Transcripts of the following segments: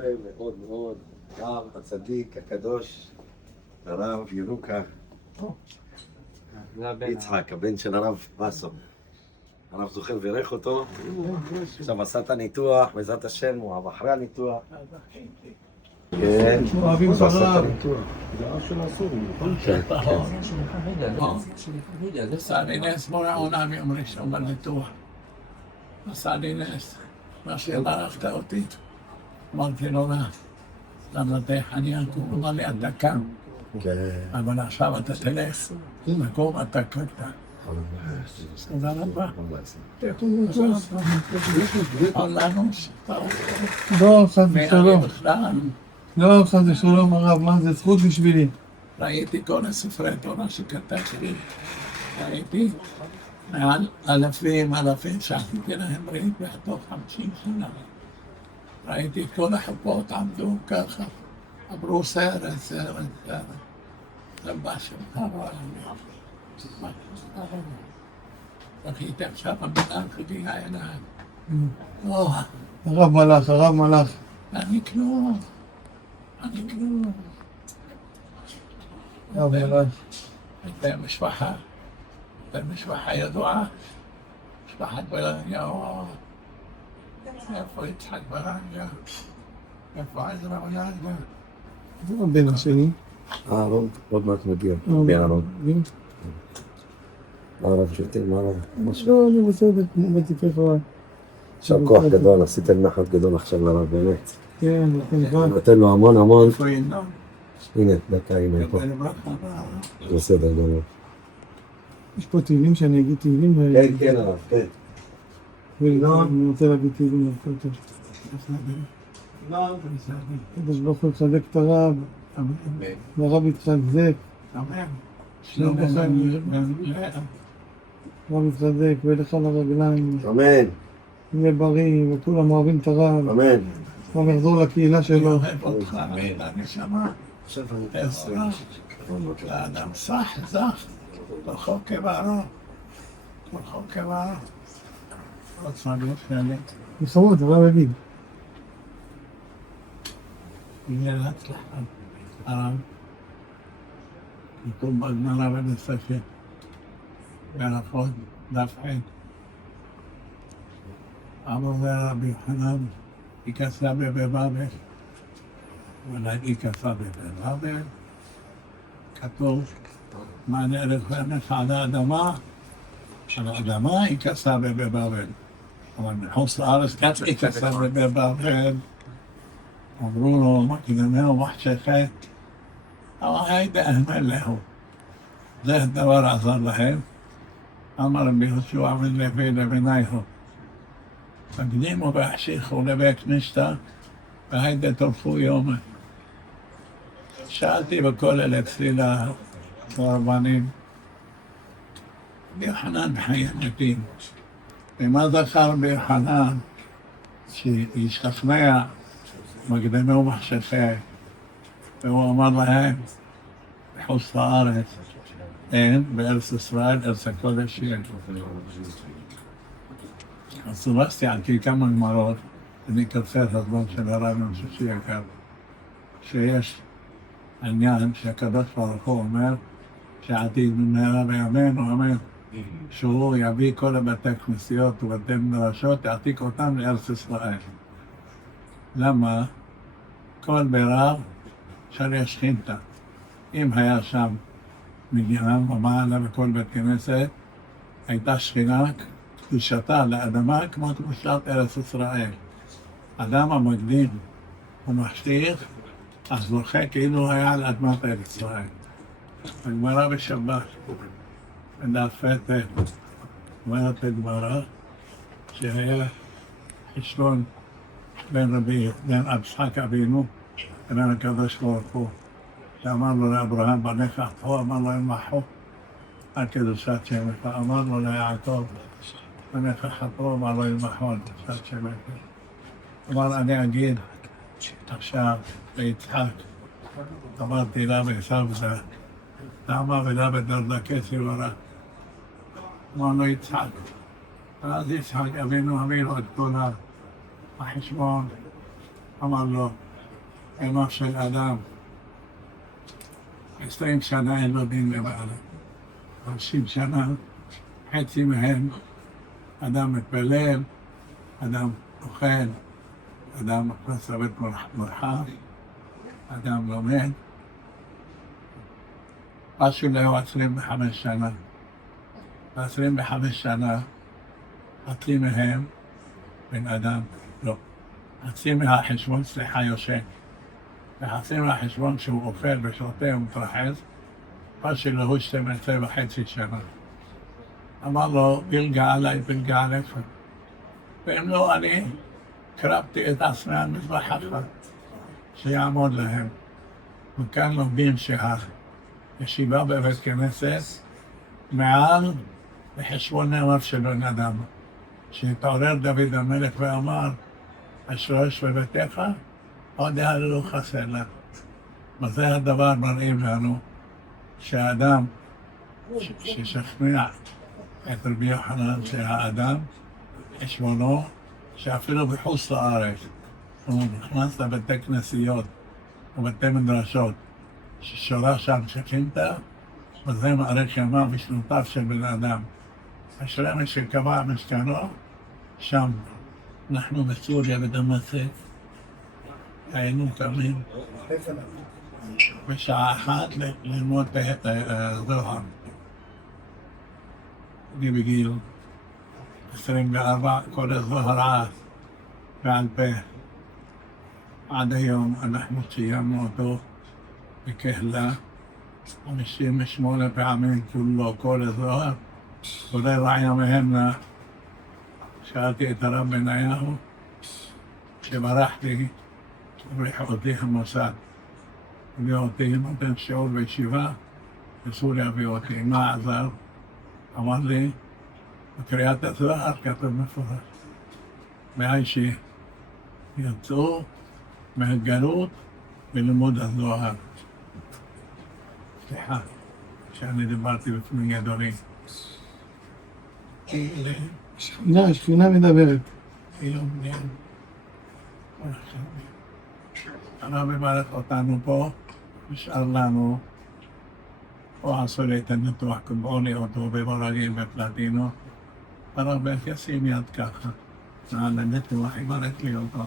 יפה מאוד מאוד, הרב הצדיק הקדוש, הרב ינוקה יצחק, הבן של הרב בסו. הרב זוכר וירך אותו, עכשיו עשה את הניתוח, בעזרת השם, הוא עבר אחרי הניתוח. כן, אוהבים את הרב. זה הרב של הסורים. עשה לי נס בורא עולם יום ראשון בניתוח. עשה לי נס, מה שברכת אותי. אמרתי לו, למדך אני אקום, הוא אמר לי, אתה קם. אבל עכשיו אתה תלך, מקום אתה קמת. תודה רבה. לא, חס ושלום. לא, חס ושלום הרב, מה זה זכות בשבילי. ראיתי כל הספרי תורה שכתבתי, ראיתי מעל אלפים שעשיתי להם ברית בתוך 50 שנה. ראיתי את כל החופות עמדו ככה, עברו סרט. רבה שלך רבה. ראיתי עכשיו המדינה חגי העיניים. הרב מלאך. אני כלום. הרב מלאך. הייתה משפחה ידועה, משפחת ברניה, איפה יצחק ברניה, איפה עזרא ברניה. זה הבן השני. עוד מעט מגיע, מהרב. הרב שותים, הרב. לא, אני בסדר, בטיפי פרעה. עכשיו כוח גדול, עשיתם נחת גדול עכשיו לרב, באמת. כן, נותן לו המון. איפה ינון? הנה, דקה, הנה פה. בסדר גדול. יש פה תהילים שאני אגיד תהילים? כן, הרב, כן. אני רוצה להגיד תהילים יותר טוב. הקדוש ברוך הוא יחזק את הרב, והרב יתחזק. הרב יתחזק וילך על הרגליים. אמן. יהיה בריא, וכולם אוהבים את הרב. אמן. הרב יחזור לקהילה שלו. אוהב אותך, אני שמע. עזרה. לאדם זך. כוחו כבערו. רוצה להיות חלק. לכבוד, הרב יגיד. יהיה להצלחה. הרב. כתוב בגמרא במסכת. בהלכות דף ח'. אמר רבי יוחנן, יכסה בבבל. אולי יכסה בבבל. כתוב, מה נערך לך על האדמה? על האדמה יכסה בבבל. אבל מחוץ לארץ גם יכסה בבבל. אמרו לו, מקדמנו מחשכת. אבל היידה אהמל להו. זה הדבר עזר להם. אמר רבי יהושע בן לוי לבנייהו. הקדימו והחשיכו לבית כניסתא, והיידה תלכו יומה. שאלתי בכולל אצלי לרבנים, ביוחנן בחיי מתים. ומה זכר ביוחנן שישתכנע מקדמי ומחשכי, והוא אמר להם, בחוץ לארץ, אין, בארץ ישראל, ארץ הקודש יש. אז סורסתי על כמה גמרות, אני אקצר את הזמן של הרב ממשישי יקר, שיש עניין שהקדוש ברוך הוא אומר, שעתיד במהרה בימינו, אמן, שהוא יביא כל הבתי כנסיות ובתי מדרשות, יעתיק אותם לארץ ישראל. למה? כל בירר שרי השכינתה. אם היה שם מדינה ומעלה בכל בית כנסת, הייתה שכינה קדושתה לאדמה כמו קדושת ארץ ישראל. אדם המקדים ומשליך, אז זוכה כאילו היה על אדמת ארץ ישראל. הגמרא בשבת, בדף פתח, אומרת הגמרא, שהיה חשבון בין יצחק אבינו לבין הקדוש ברוך הוא, שאמר לו לאברהם, בניך אחו, אמר לו ימחו על קדושת שמך, אמר לו ליעקב, בניך אחו, אמר לו ימחו על קדושת שמך. אמר, אני אגיד עכשיו ליצחק, אמרתי לה בסבתא, למה ולה בדרדקי סיברה? אמר לו יצחק, ואז יצחק אבינו הביא לו את כל החשבון, אמר לו, ימיו של אדם. 20 שנה אין לו דין לבעלה. 50 שנה, חצי מהם, אדם מתפלל, אדם אוכל, אדם מסרב מורחב, אדם לומד. משהו לו 25 שנה. 25 שנה, חצי מהם בן אדם, לא. חצי מהחשבון, סליחה, יושן. וחצי מהחשבון שהוא אוכל ושותה ומתרחץ, משהו לו 12.5 שנה. אמר לו, בלגע עליי, בלגע עליך. ואם לא, אני קרבתי את עצמי על מזבח אחד, שיעמוד להם. וכאן לומדים שהישיבה בבית כנסת מעל לחשבון נאמר של בן אדם. שהתעורר דוד המלך ואמר, השלוש בביתך, עוד לא חסר לה. וזה הדבר מראים לנו שהאדם ששכנע את רבי יוחנן שהאדם, חשבונו, שאפילו בחוץ לארץ, הוא נכנס לבתי כנסיות ובתי מדרשות, ששורה שם שכינתה, וזה מאריך ימיו ושנותיו של בן אדם. אשרי מי שקבע משכנו, שם אנחנו בסוריה בדמשק, היינו קמים בשעה 1 ללמוד את הזוהר. אני בגיל 24, כל הזוהר בעל פה. עד היום אנחנו סיימנו אותו בקהילה, 58 פעמים כולו, כל הזוהר. כולל רעיה מהמנה, שאלתי את הרב בניהו, שברחתי, הבריחו אותי המוסד. הביא אותי, נותן שיעור בישיבה, בסוריה הביא אותי. מה עזר? אמר לי, בקריאת הזוהר כתוב מפורש. מאז שיצאו מהגלות בלימוד הזוהר. סליחה, שאני דיברתי בפני גדולים. שכינה מדברת. הרב מברך אותנו פה, נשאר לנו, או עשו לי את הניתוח, קבעו לי אותו במורגים בפלטינו, הרב איך ישים יד ככה, על הניתוח, יברך לי אותו.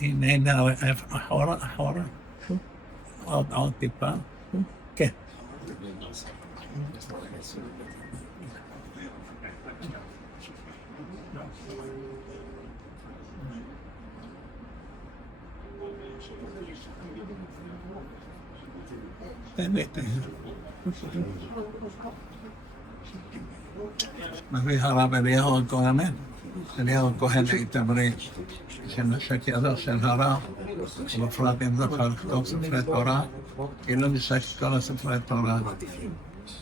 הנה, אחורה, עוד טיפה, כן. מביא הרב אליהו הכהן, אליהו הכהן להתאמרי, שנשק ידו של הרב, ובפרט אם זוכר לכתוב ספרי תורה, כי לא נשק כל הספרי תורה.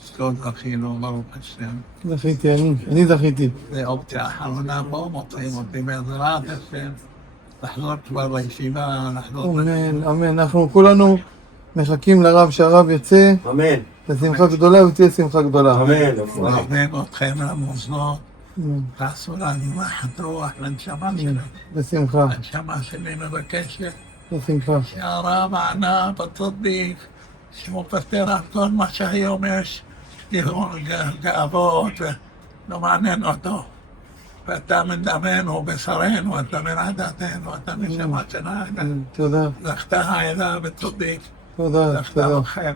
זכות זכינו, ברוך השם. זכיתי, אני זכיתי. זה אופציה אחרונה פה, מוצאים אותי בעזרת השם. לחזור כבר לישיבה, לחזור... אמן, אמן. אנחנו כולנו מחכים לרב שהרב יצא. אמן. לשמחה גדולה ותהיה שמחה גדולה. אמן. נזמין אתכם למוסדות, תעשו לנו נחת רוח לנשמה שלי. בשמחה. הנשמה שלי מבקשת בשמחה. שהרב ענה בצדיק, שהוא פותר על כל מה שהיום יש גאוות ולא מעניין אותו. ואתה מדמנו בשרנו, אתה מרעדתנו, אתה נשמה שלנו. תודה. זכתה העדה בצדיק. תודה. זכתה בכם.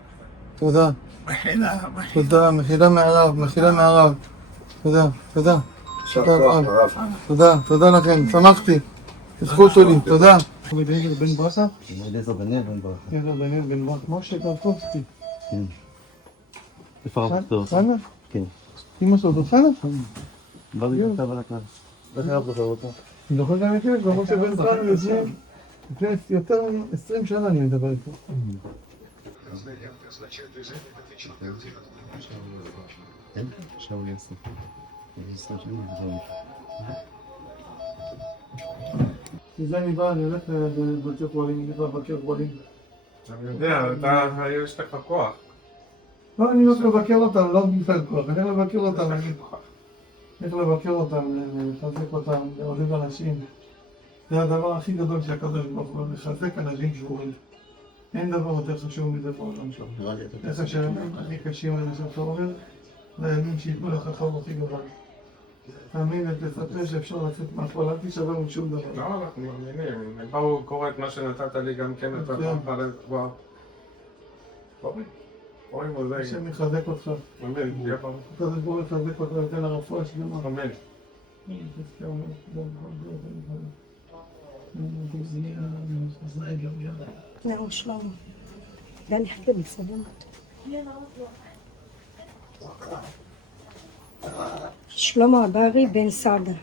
תודה. מחילה. תודה. מחילה מהרב. תודה. יישר כוח, הרב. תודה לכם. שמחתי. זכות שלי. תודה. אליעזר בן ברכה? אליעזר דניאל בן ברכה. אליעזר דניאל בן ברכה. משה קרקובסקי. כן. איפה הרב דוקטור? חנה? כן. אמא שלו חנה? בא לי כתב על הקו. איך הרב זוכר אותו? אני זוכר גם מכיר, כמו שבן חנה לפני יותר מ-20 שנה אני מדבר איתו. כן? עכשיו הוא יעשה. מזה אני בא, אני הולך לבקר חולים, אני יודע, אתה, יש לך כוח. לא, אני הולך לבקר אותם, לא בגלל כוח, אני הולך לבקר אותם, לחזק אותם, לעודד אנשים. זה הדבר הכי גדול שהקדוש ברוך הוא מחזק אנשים שבורים. אין דבר יותר חשוב מזה בעולם שלו. איך שהימים הכי קשים האלה שאתה אומר, זה הימים שייתנו לך חור הכי גדול. תאמין ותספר שאפשר לצאת מהכל, אל תישבר משום דבר. לא, אנחנו מאמינים. הם באו קורא את מה שנתת לי גם כן, את הפעם כבר. קוראים לו זה. השם יחזק אותך. אמן, תהיה פעם. הקדוש ברוך הוא יחזק אותך ויתן לה רפואה שלמה. אמן. نعم شلون يعني حتى بالصدمات شلومو عباري بن سعدة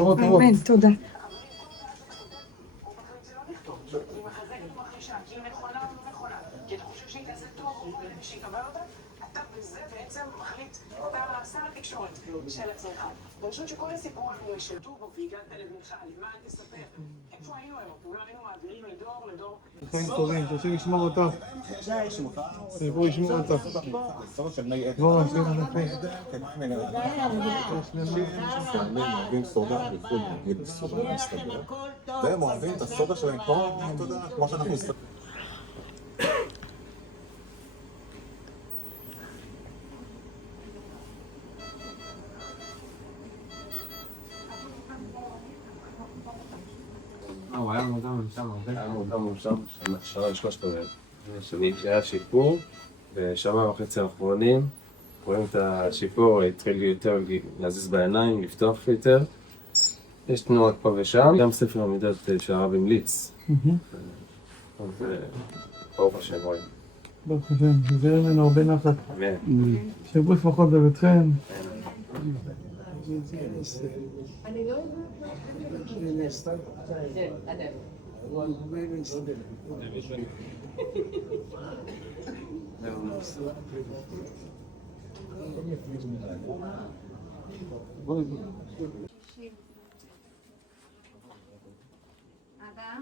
אמן, תודה. כי אתה חושב שהיא תעשה טוב, שהיא תקבל אותה, אתה בזה בעצם מחליט, אתה שר התקשורת של עצמך. ואני חושבת שכל הסיפור הוא שלטו בו והגעת לבנך, למה תספר? איפה היינו היום? אנחנו היינו מעבירים לדור לדור. חיים טובים, תרצה לשמור אותך. בוא ישמור אותך. בוא נשאיר הנפש. והם אוהבים את הסודה שלהם פה, אתה יודע, כמו שאנחנו מסתכלים. הוא היה מודם שם הרבה. היה מודם שם, שנה ושלושת רבעי. שהיה שיפור, ושבוע וחצי האחרונים רואים את השיפור, התחיל יותר להזיז בעיניים, לפתוח יותר. יש תנועות פה ושם, גם ספר המידות שהרב המליץ. ברוך השם רואים. ברוך השם, שיהיה לנו הרבה נחת. אמן. שבו שמחות בביתכם. אבא?